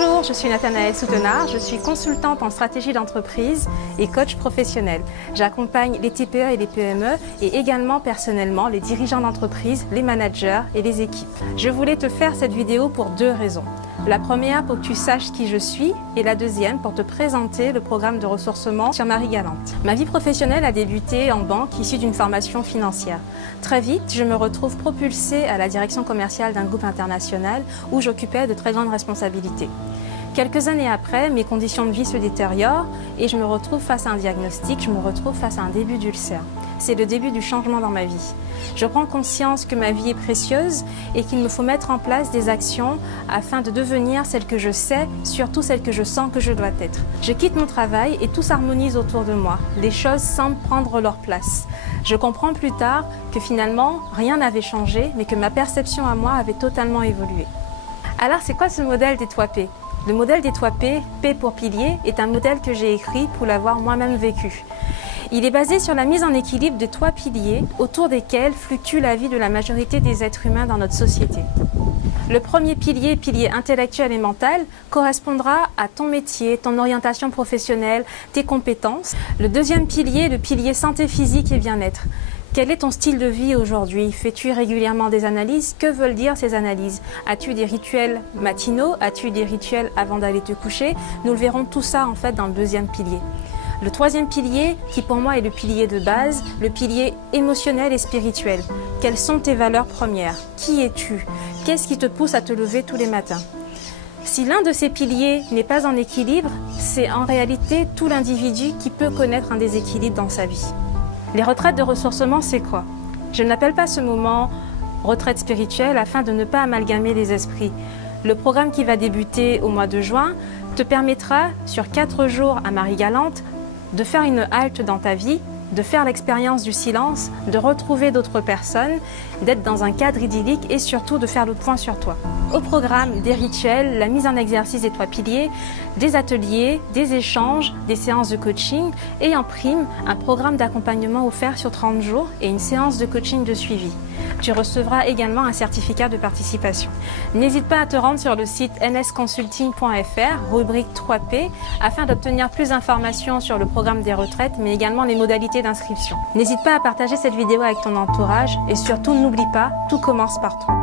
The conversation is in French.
Bonjour, je suis Nathanaëlle Soutenard, je suis consultante en stratégie d'entreprise et coach professionnel. J'accompagne les TPE et les PME et également personnellement les dirigeants d'entreprise, les managers et les équipes. Je voulais te faire cette vidéo pour deux raisons. La première pour que tu saches qui je suis et la deuxième pour te présenter le programme de ressourcement sur Marie Galante. Ma vie professionnelle a débuté en banque issue d'une formation financière. Très vite, je me retrouve propulsée à la direction commerciale d'un groupe international où j'occupais de très grandes responsabilités. Quelques années après, mes conditions de vie se détériorent et je me retrouve face à un diagnostic, je me retrouve face à un début d'ulcère. C'est le début du changement dans ma vie. Je prends conscience que ma vie est précieuse et qu'il me faut mettre en place des actions afin de devenir celle que je sais, surtout celle que je sens que je dois être. Je quitte mon travail et tout s'harmonise autour de moi. Les choses semblent prendre leur place. Je comprends plus tard que finalement, rien n'avait changé, mais que ma perception à moi avait totalement évolué. Alors, c'est quoi ce modèle des 3P ? Le modèle des 3P, P pour pilier, est un modèle que j'ai écrit pour l'avoir moi-même vécu. Il est basé sur la mise en équilibre de 3 piliers autour desquels fluctue la vie de la majorité des êtres humains dans notre société. Le premier pilier, pilier intellectuel et mental, correspondra à ton métier, ton orientation professionnelle, tes compétences. Le deuxième pilier, le pilier santé physique et bien-être. Quel est ton style de vie aujourd'hui? Fais-tu régulièrement des analyses? Que veulent dire ces analyses? As-tu des rituels matinaux? As-tu des rituels avant d'aller te coucher? Nous le verrons tout ça en fait dans le deuxième pilier. Le troisième pilier, qui pour moi est le pilier de base, le pilier émotionnel et spirituel. Quelles sont tes valeurs premières? Qui es-tu? Qu'est-ce qui te pousse à te lever tous les matins? Si l'un de ces piliers n'est pas en équilibre, c'est en réalité tout l'individu qui peut connaître un déséquilibre dans sa vie. Les retraites de ressourcement, c'est quoi? Je n'appelle pas ce moment retraite spirituelle afin de ne pas amalgamer les esprits. Le programme qui va débuter au mois de juin te permettra, sur 4 jours à Marie Galante, de faire une halte dans ta vie, de faire l'expérience du silence, de retrouver d'autres personnes, d'être dans un cadre idyllique et surtout de faire le point sur toi. Au programme, des rituels, la mise en exercice des 3 piliers, des ateliers, des échanges, des séances de coaching et en prime, un programme d'accompagnement offert sur 30 jours et une séance de coaching de suivi. Tu recevras également un certificat de participation. N'hésite pas à te rendre sur le site nsconsulting.fr, rubrique 3P, afin d'obtenir plus d'informations sur le programme des retraites, mais également les modalités d'inscription. N'hésite pas à partager cette vidéo avec ton entourage et surtout n'oublie pas, tout commence par toi.